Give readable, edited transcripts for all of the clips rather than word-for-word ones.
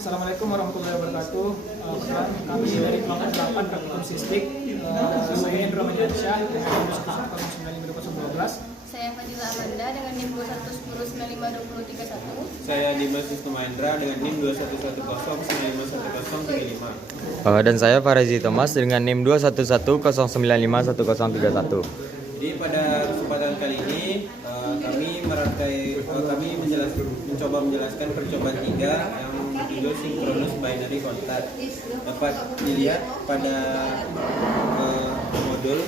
Assalamualaikum warahmatullahi wabarakatuh. Kami dari kelompok 8 Praktikum Sistik. Saya Indra Manjadisyah dengan NIM 1195212. Saya Fadila Amanda dengan NIM 2195231. Saya Dimas Wisnu Mahendra dengan NIM 21109511035. Dan saya Farazi Thomas dengan NIM 21109511031. Jadi pada kesempatan kali ini kami mencoba menjelaskan percobaan 3 yang berjudul Synchronous Binary Contact. Dapat dilihat pada modul.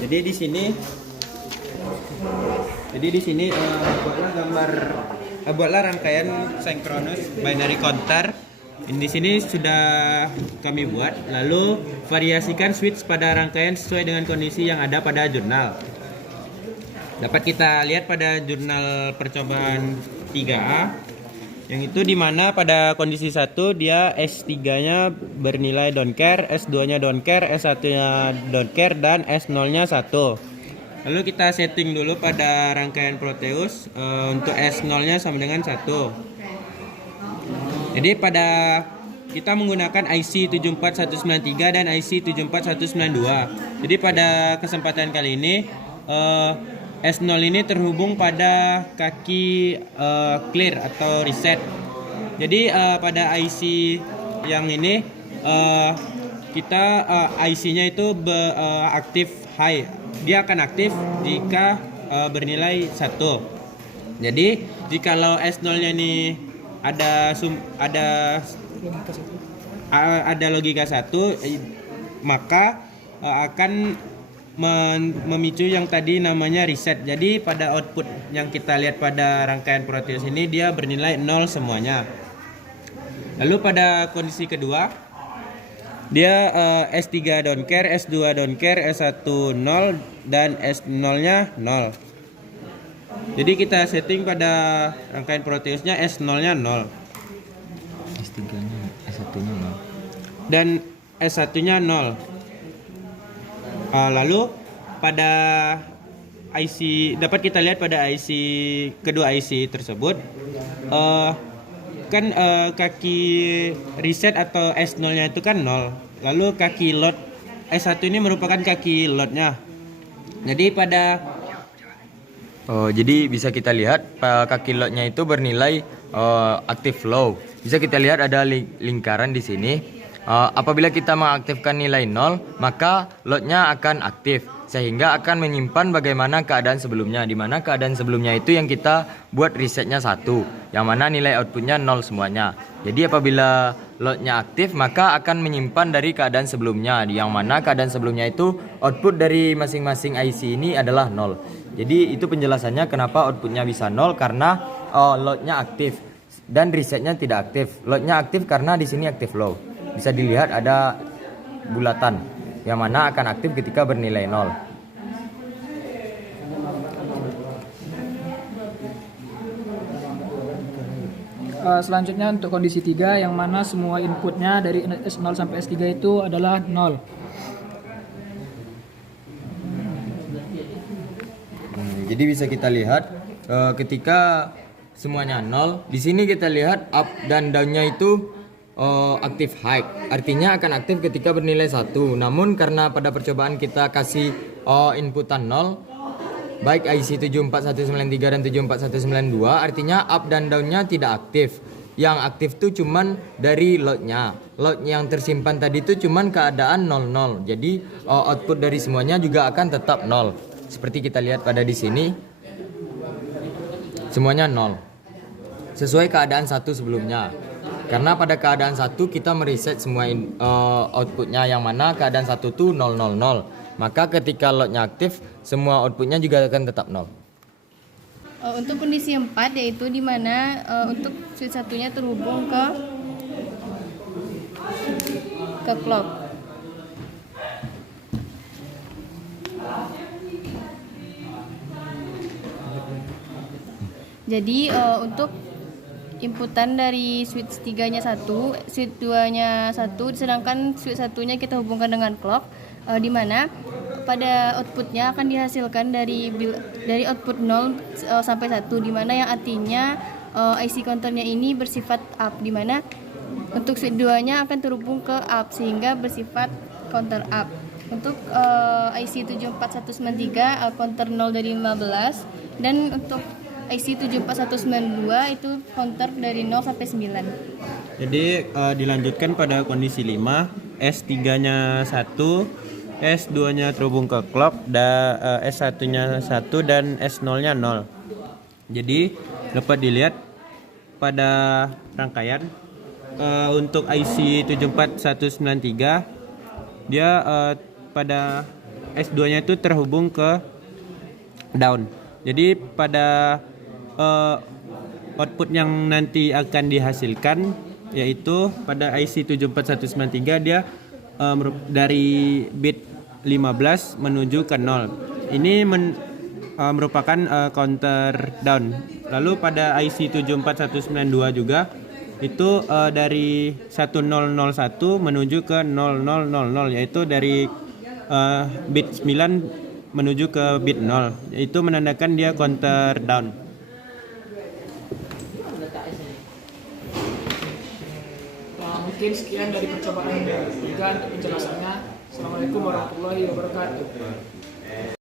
Jadi di sini buatlah rangkaian Synchronous Binary Counter. Di sini sudah kami buat, lalu variasikan switch pada rangkaian sesuai dengan kondisi yang ada pada jurnal. Dapat kita lihat pada jurnal percobaan 3A, yang itu dimana pada kondisi 1 dia S3-nya bernilai don't care, S2-nya don't care, S1-nya don't care, dan S0-nya 1. Lalu kita setting dulu pada rangkaian Proteus untuk S0-nya sama dengan 1. Jadi pada kita menggunakan IC 74193 dan IC 74192. Jadi pada kesempatan kali ini S0 ini terhubung pada kaki clear atau reset. Jadi pada IC yang ini kita IC-nya itu aktif high. Dia akan aktif jika bernilai 1. Jadi jikalau S0-nya ini ada logika 1, maka akan memicu yang tadi namanya reset. Jadi pada output yang kita lihat pada rangkaian Proteus ini dia bernilai 0 semuanya. Lalu pada kondisi kedua dia S3 don't care, S2 don't care, S1 0 dan S0-nya 0. Jadi kita setting pada rangkaian Proteusnya S0-nya 0. S3-nya, S1-nya 0. Dan S1-nya 0. Lalu pada IC dapat kita lihat pada IC kedua IC tersebut kaki reset atau S0-nya itu kan 0. Lalu kaki load S1 ini merupakan kaki loadnya. Jadi jadi bisa kita lihat kaki loadnya itu bernilai active low. Bisa kita lihat ada lingkaran di sini. Apabila kita mengaktifkan nilai 0, maka loadnya akan aktif sehingga akan menyimpan bagaimana keadaan sebelumnya, di mana keadaan sebelumnya itu yang kita buat resetnya 1, yang mana nilai outputnya 0 semuanya. Jadi apabila loadnya aktif, maka akan menyimpan dari keadaan sebelumnya, yang mana keadaan sebelumnya itu output dari masing-masing IC ini adalah 0. Jadi itu penjelasannya kenapa outputnya bisa 0, karena loadnya aktif dan resetnya tidak aktif. Loadnya aktif karena di sini aktif low. Bisa dilihat ada bulatan yang mana akan aktif ketika bernilai 0. Selanjutnya untuk kondisi 3 yang mana semua inputnya dari S0 sampai S3 itu adalah 0. Jadi bisa kita lihat ketika semuanya 0, di sini kita lihat up dan down-nya itu aktif high, artinya akan aktif ketika bernilai 1. Namun karena pada percobaan kita kasih inputan 0, baik IC 74193 dan 74192, artinya up dan down-nya tidak aktif. Yang aktif tuh cuman dari load-nya. Load yang tersimpan tadi itu cuman keadaan 00. Jadi output dari semuanya juga akan tetap 0. Seperti kita lihat pada di sini, semuanya 0. Sesuai keadaan 1 sebelumnya. Karena pada keadaan 1 kita mereset semua outputnya, yang mana keadaan 1 itu 000. Maka ketika loadnya aktif, semua outputnya juga akan tetap 0. Untuk kondisi 4 yaitu dimana untuk switch satunya terhubung ke clock. Jadi untuk inputan dari switch 3-nya 1, switch 2-nya 1, sedangkan switch 1-nya kita hubungkan dengan clock, di mana pada outputnya akan dihasilkan dari output 0 sampai 1, di mana yang artinya IC counternya ini bersifat up, di mana untuk switch 2-nya akan terhubung ke up sehingga bersifat counter up. Untuk IC 74193 counter 0 dari 15, dan untuk IC 74192 itu counter dari 0 sampai 9. Jadi dilanjutkan pada kondisi 5, S3-nya 1, S2-nya terhubung ke clock, dan S1-nya 1 dan S0-nya 0. Jadi dapat dilihat pada rangkaian untuk IC 74193 dia pada S2-nya itu terhubung ke down. Jadi pada output yang nanti akan dihasilkan yaitu pada IC 74193 dia dari bit 15 menuju ke 0. Ini merupakan counter down. Lalu pada IC 74192 juga itu dari 1001 menuju ke 0000, yaitu dari bit 9 menuju ke bit 0. Itu menandakan dia counter down. Mungkin sekian dari percobaan 3 untuk penjelasannya. Assalamualaikum warahmatullahi wabarakatuh.